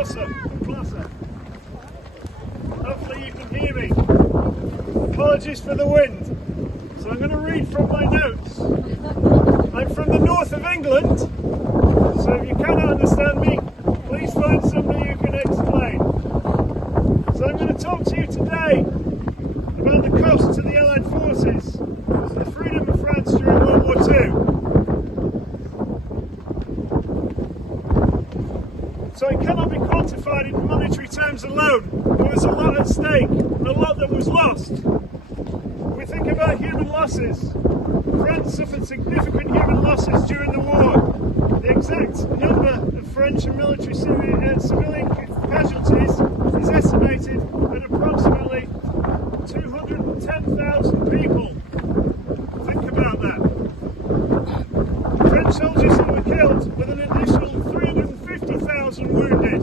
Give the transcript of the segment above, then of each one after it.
closer, closer. Hopefully you can hear me. Apologies for the wind. So I'm going to read from my notes. I'm from the north of England, so if you cannot understand me, please find somebody who can explain. So I'm going to talk to you today about the cost to the Allied forces of the freedom of France during World War II. So it cannot be quantified in monetary terms alone. There was a lot at stake, and a lot that was lost. When we think about human losses, France suffered significant human losses during the war. The exact number of French and military civilian casualties is estimated at approximately 210,000 people. Think about that. French soldiers that were killed with an additional 350,000 wounded.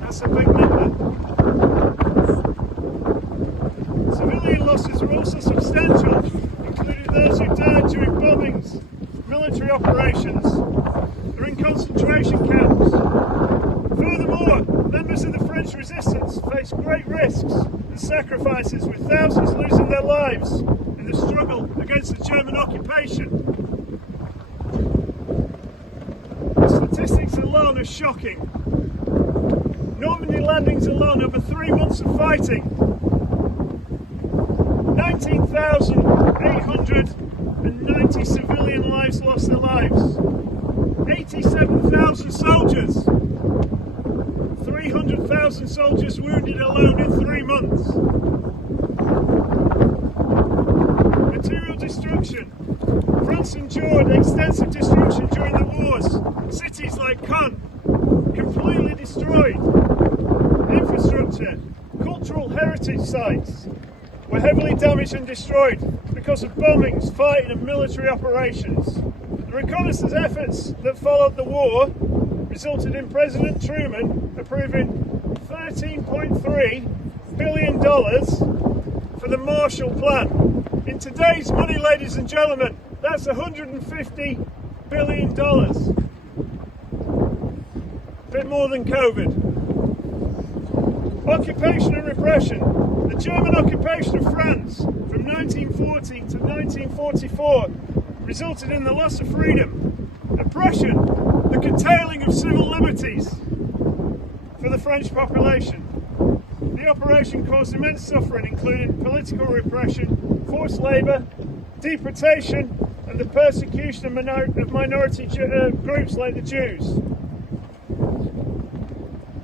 That's a big number. Civilian losses are also substantial, including those who died during bombings, military operations, or in concentration camps. Furthermore, members of the French resistance faced great risks and sacrifices, with thousands losing their lives in the struggle against the German occupation. The statistics alone are shocking. Normandy landings alone, over 3 months of fighting, 19,890 civilian lives lost their lives, 87,000 soldiers, 300,000 soldiers wounded alone in 3 months. Material destruction. France endured extensive destruction during the wars. Cities like Caen, completely destroyed. Infrastructure, cultural heritage sites were heavily damaged and destroyed because of bombings, fighting and military operations. The reconnaissance efforts that followed the war resulted in President Truman approving $13.3 billion for the Marshall Plan. In today's money, ladies and gentlemen, that's $150 billion. A bit more than COVID. Occupation and repression. The German occupation of France from 1940 to 1944 resulted in the loss of freedom, oppression, the curtailing of civil liberties for the French population. The operation caused immense suffering, including political repression, forced labour, deportation, and the persecution of minority groups like the Jews.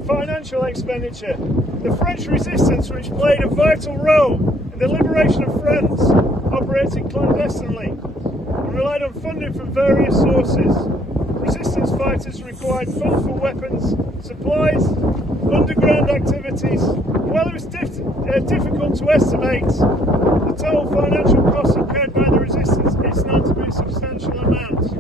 Financial expenditure. The French resistance, which played a vital role in the liberation of France, operated clandestinely and relied on funding from various sources. Resistance fighters required funds for weapons, supplies, underground activities. While it was difficult to estimate the total financial costs incurred by the resistance, it's known to be a substantial amount.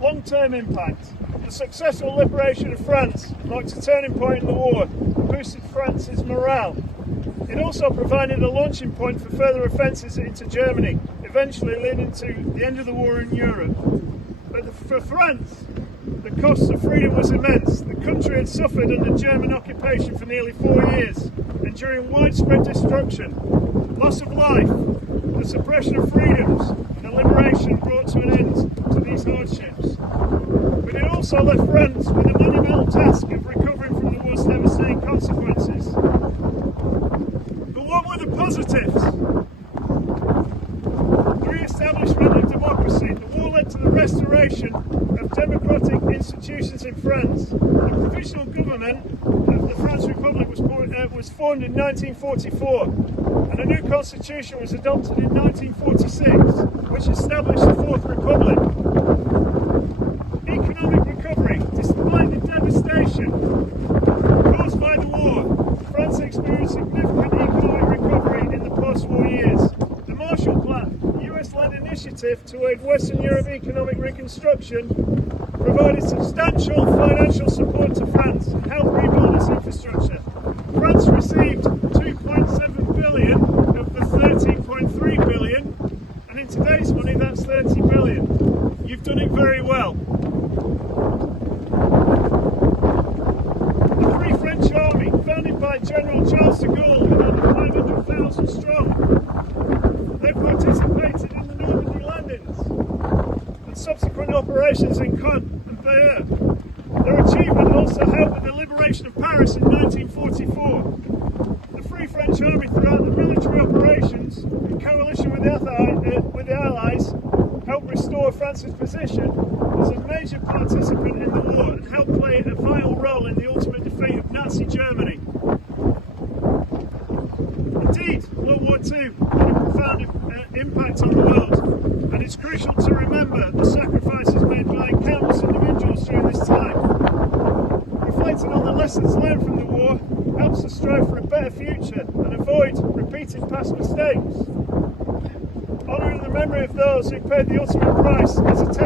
Long-term impact. The successful liberation of France marked a turning point in the war and boosted France's morale. It also provided a launching point for further offensives into Germany, eventually leading to the end of the war in Europe. But for France, the cost of freedom was immense. The country had suffered under German occupation for nearly 4 years, enduring widespread destruction, loss of life, the suppression of freedoms, and the liberation brought to an end to these hardships. But it also left France with a monumental task of recovering from the war's devastating consequences. But what were the positives? The re-establishment of democracy. The war led to the restoration of democratic institutions in France. The provisional government of the French Republic was formed in 1944, and a new constitution was adopted in 1946, which established the Fourth Republic. Economic recovery. Despite the devastation caused by the war, France experienced significant economic recovery in the post-war years. The Marshall Plan, the US-led initiative to aid Western Europe economic reconstruction, provided substantial financial support to France and helped rebuild its infrastructure. France received $2.7 billion of the $13.3 billion, and in today's today's money, that's 30 billion. You've done it very well. The Free French Army, founded by General Charles de Gaulle, with over 500,000 strong. They participated in the Normandy landings and subsequent operations in Caen and Bayeux. Their achievement also helped with the liberation of Paris in 1944. The Free French Army, throughout the military operations, in coalition with the Allies, helped restore France's position as a major participant in the war and helped play a vital role in the ultimate defeat of Nazi Germany. Indeed, World War II had a profound impact on the world, and it's crucial to remember the sacrifices made by countless individuals during this time. Reflecting on the lessons learned from the war helps us strive for a better future and avoid repeating past mistakes. Honouring the memory of those who paid the ultimate price is a testament